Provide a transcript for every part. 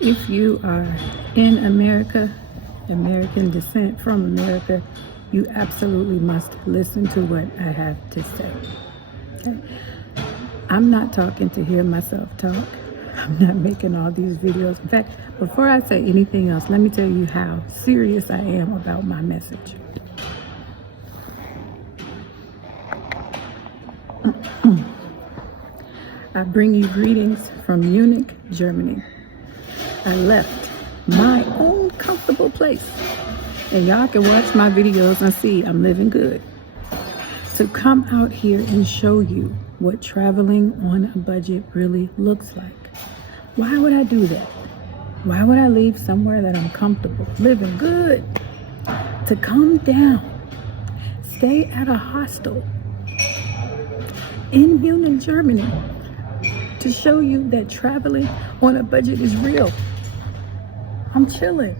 If you are in America, American descent from America, you absolutely must listen to what I have to say. Okay? I'm not talking to hear myself talk. I'm not making all these videos. In fact, before I say anything else, let me tell you how serious I am about my message. I bring you greetings from Munich, Germany. I left my own comfortable place, and y'all can watch my videos and see I'm living good, to come out here and show you what traveling on a budget really looks like. Why would I do that? Why would I leave somewhere that I'm comfortable, living good, to come down, stay at a hostel in Munich, Germany, to show you that traveling on a budget is real? I'm chilling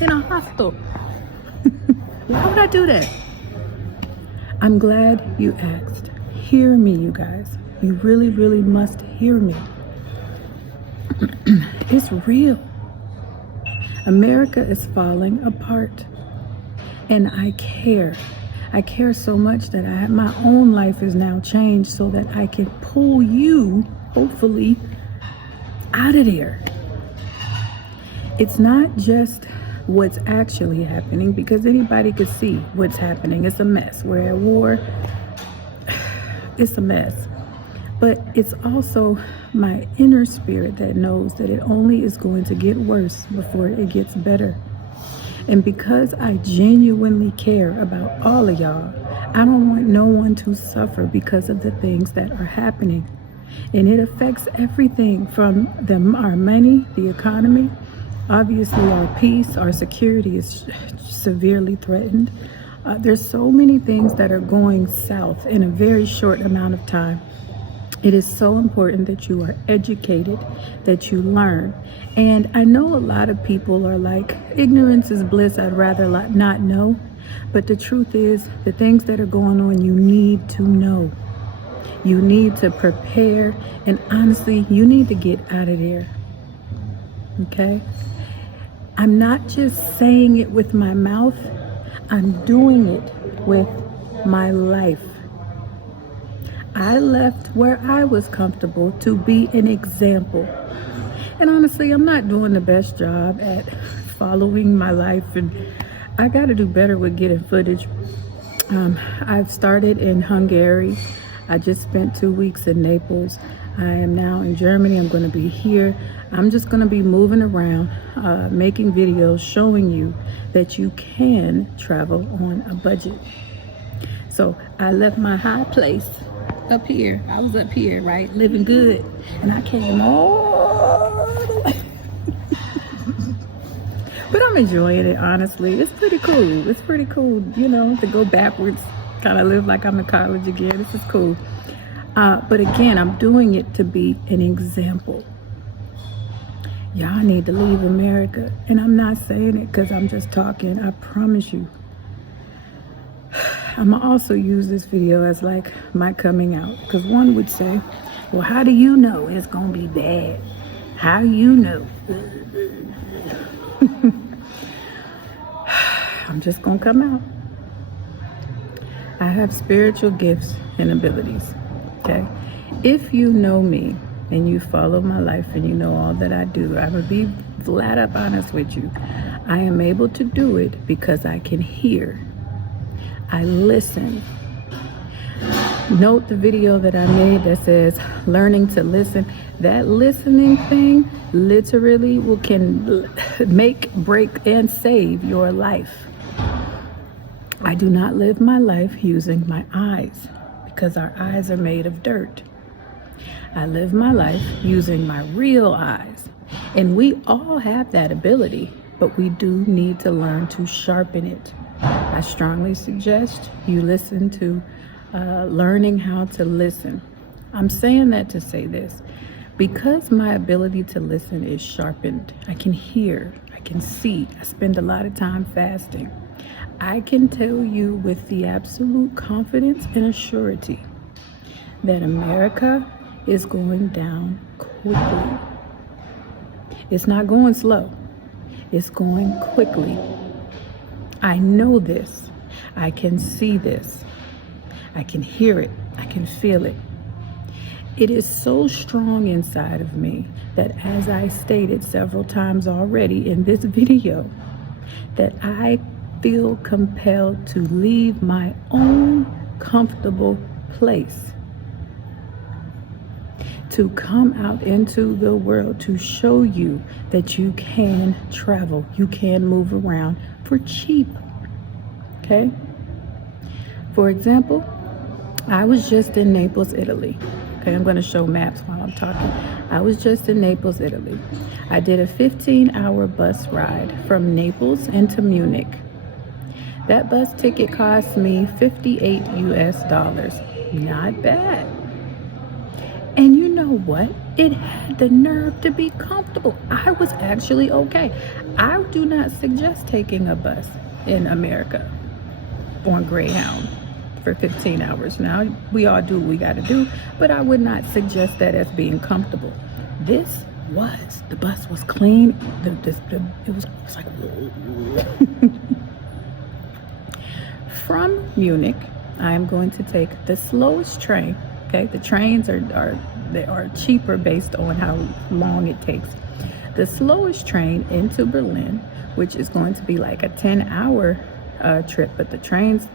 in a hostel. Why would I do that? I'm glad you asked. Hear me, you guys. You really, really must hear me. It's real. America is falling apart. And I care. I care so much that my own life is now changed so that I can pull you, hopefully, out of there. It's not just what's actually happening, because anybody could see what's happening. It's a mess. We're at war. It's a mess. But it's also my inner spirit that knows that it only is going to get worse before it gets better. And because I genuinely care about all of y'all, I don't want no one to suffer because of the things that are happening. And it affects everything from our money, the economy. Obviously, our peace, our security is severely threatened. There's so many things that are going south in a very short amount of time. It is so important that you are educated, that you learn. And I know a lot of people are like, ignorance is bliss, I'd rather not know. But the truth is, the things that are going on, you need to know. You need to prepare, and honestly, you need to get out of there. Okay? I'm not just saying it with my mouth, I'm doing it with my life. I left where I was comfortable to be an example. And honestly, I'm not doing the best job at following my life, and I got to do better with getting footage. I've started in Hungary. I just spent 2 weeks in Naples. I am now in Germany. I'm going to be here. I'm just going to be moving around, making videos showing you that you can travel on a budget. So I left my high place up here. I was up here, right, living good, and I came all the way. But I'm enjoying it, honestly. It's pretty cool. It's pretty cool, you know, to go backwards, kind of live like I'm in college again. This is cool. But again, I'm doing it to be an example. Y'all need to leave America. And I'm not saying it because I'm just talking. I promise you. I'm going to also use this video as like my coming out. Because one would say, well, how do you know it's going to be bad? How you know? I'm just going to come out. I have spiritual gifts and abilities. Okay? If you know me, and you follow my life and you know all that I do, I will be flat up honest with you. I am able to do it because I can hear. I listen. Note the video that I made that says learning to listen. That listening thing literally can make, break, and save your life. I do not live my life using my eyes because our eyes are made of dirt. I live my life using my real eyes. And we all have that ability, but we do need to learn to sharpen it. I strongly suggest you listen to learning how to listen. I'm saying that to say this. Because my ability to listen is sharpened, I can hear, I can see. I spend a lot of time fasting. I can tell you with the absolute confidence and assurity that America is going down quickly. It's not going slow. It's going quickly. I know this. I can see this. I can hear it. I can feel it. It is so strong inside of me that, as I stated several times already in this video, that I feel compelled to leave my own comfortable place, to come out into the world, to show you that you can travel, you can move around for cheap. Okay? For example, I was just in Naples, Italy. Okay, I'm going to show maps while I'm talking. I was just in Naples, Italy. I did a 15-hour bus ride from Naples into Munich. That bus ticket cost me $58 US. Not bad. And you know what? It had the nerve to be comfortable. I was actually okay. I do not suggest taking a bus in America on Greyhound for 15 hours. Now, we all do what we got to do, but I would not suggest that as being comfortable. The bus was clean. It was like, from Munich, I am going to take the slowest train. Okay, the trains are cheaper based on how long it takes. The slowest train into Berlin, which is going to be like a 10-hour trip, but the trains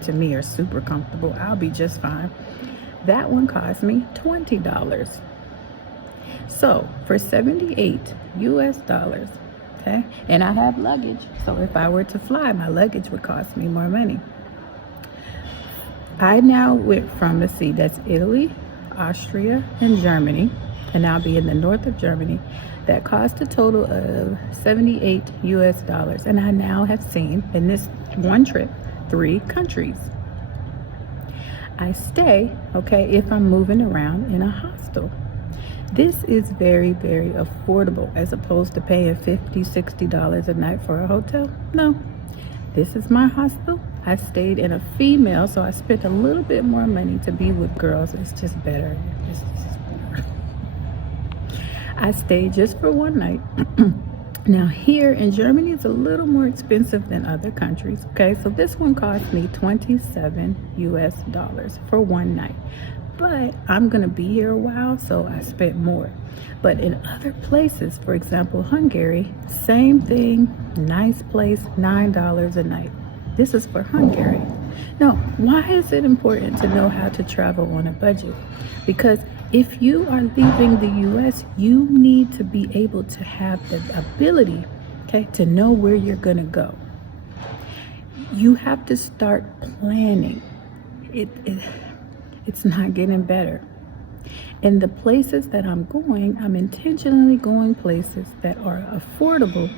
to me are super comfortable. I'll be just fine. That one cost me $20. So for $78 US, okay, and I have luggage, so if I were to fly, my luggage would cost me more money. I now went from, let's see, that's Italy, Austria, and Germany, and I'll be in the north of Germany. That cost a total of $78 US, and I now have seen, in this one trip, 3 countries. I stay, okay, if I'm moving around, in a hostel. This is very, very affordable as opposed to paying $50, $60 a night for a hotel. No, this is my hostel. I stayed in a female, so I spent a little bit more money to be with girls. It's just better. It's just better. I stayed just for one night. Now here in Germany, it's a little more expensive than other countries. Okay, so this one cost me $27 US for one night. But I'm gonna be here a while, so I spent more. But in other places, for example, Hungary, same thing, nice place, $9 a night. This is for Hungary. Now, why is it important to know how to travel on a budget? Because if you are leaving the US, you need to be able to have the ability, okay, to know where you're gonna go. You have to start planning. It's not getting better. In the places that I'm going, I'm intentionally going places that are affordable,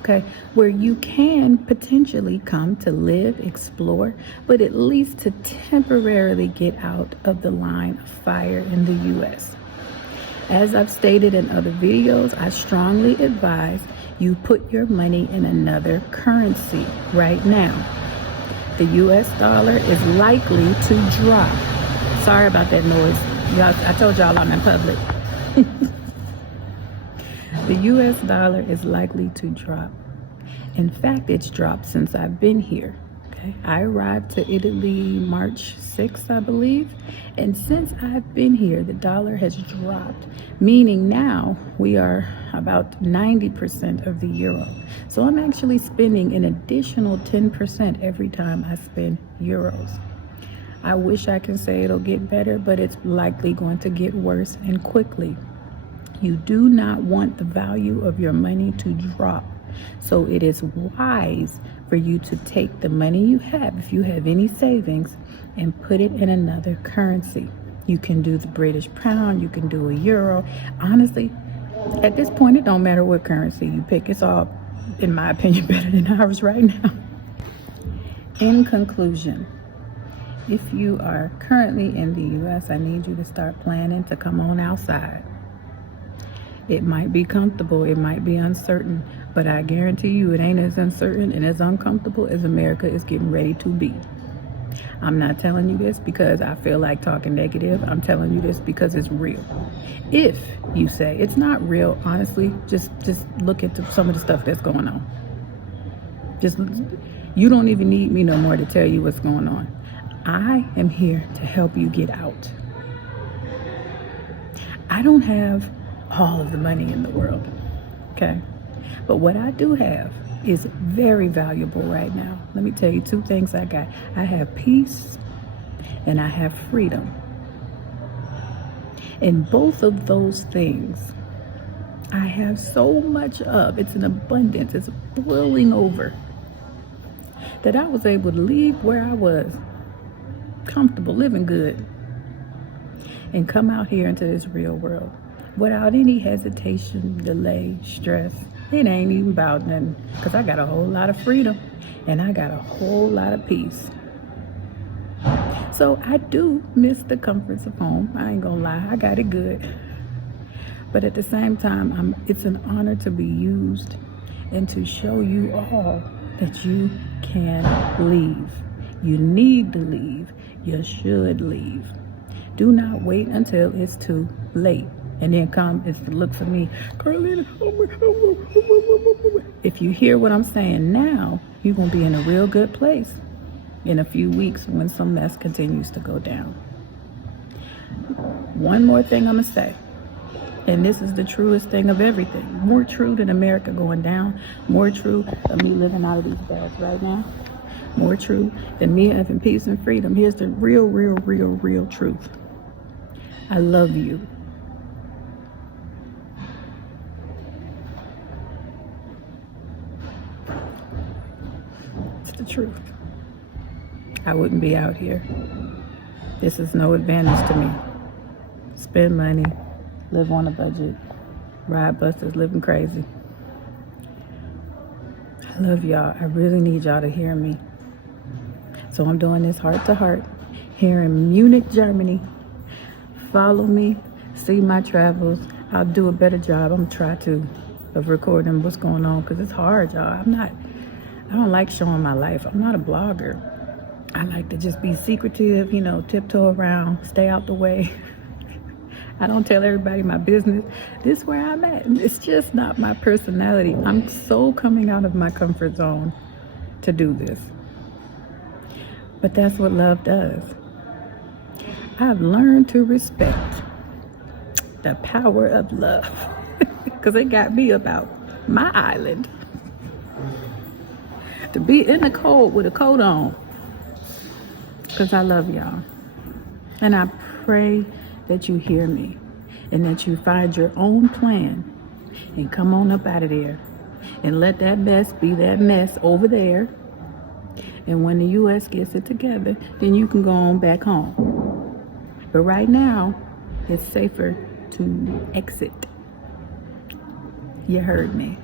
okay, where you can potentially come to live, explore, but at least to temporarily get out of the line of fire in the US. As I've stated in other videos, I strongly advise you put your money in another currency right now. The US dollar is likely to drop. Sorry about that noise. Y'all, I told y'all I'm in public. The US dollar is likely to drop. In fact, it's dropped since I've been here. Okay, I arrived to Italy March 6th, I believe. And since I've been here, the dollar has dropped, meaning now we are about 90% of the euro. So I'm actually spending an additional 10% every time I spend euros. I wish I can say it'll get better, but it's likely going to get worse and quickly. You do not want the value of your money to drop. So it is wise for you to take the money you have, if you have any savings, and put it in another currency. You can do the British pound, you can do a euro. Honestly, at this point, it don't matter what currency you pick. It's all, in my opinion, better than ours right now. In conclusion, if you are currently in the US, I need you to start planning to come on outside. It might be comfortable, it might be uncertain, but I guarantee you it ain't as uncertain and as uncomfortable as America is getting ready to be. I'm not telling you this because I feel like talking negative. I'm telling you this because it's real. If you say it's not real, honestly, just look at some of the stuff that's going on. You don't even need me no more to tell you what's going on. I am here to help you get out. I don't have all of the money in the world, okay? But what I do have is very valuable right now. Let me tell you two things I got. I have peace and I have freedom. And both of those things I have so much of. It's an abundance. It's boiling over. That I was able to leave where I was, comfortable, living good, and come out here into this real world without any hesitation, delay, stress. It ain't even about nothing, because I got a whole lot of freedom and I got a whole lot of peace. So I do miss the comforts of home. I ain't gonna lie, I got it good. But at the same time, it's an honor to be used and to show you all that you can leave. You need to leave. You should leave. Do not wait until it's too late. And then it's to look for me, Carlina. If you hear what I'm saying now, you're going to be in a real good place in a few weeks when some mess continues to go down. One more thing I'm going to say, and this is the truest thing of everything. More true than America going down, more true than me living out of these bags right now, more true than me having peace and freedom. Here's the real truth. I love you. It's the truth. I wouldn't be out here. This is no advantage to me. Spend money, live on a budget, ride buses, living crazy. I love y'all. I really need y'all to hear me. So I'm doing this heart to heart here in Munich, Germany. Follow me, see my travels. I'll do a better job. I'm gonna try to of recording what's going on, because it's hard, y'all. I don't like showing my life. I'm not a blogger. I like to just be secretive, tiptoe around, stay out the way. I don't tell everybody my business. This is where I'm at. It's just not my personality. I'm so coming out of my comfort zone to do this. But that's what love does. I've learned to respect the power of love because it got me about my island. To be in the cold with a coat on, because I love y'all. And I pray that you hear me and that you find your own plan and come on up out of there and let that mess be that mess over there. And when the U.S. gets it together, then you can go on back home. But right now, it's safer to exit. You heard me.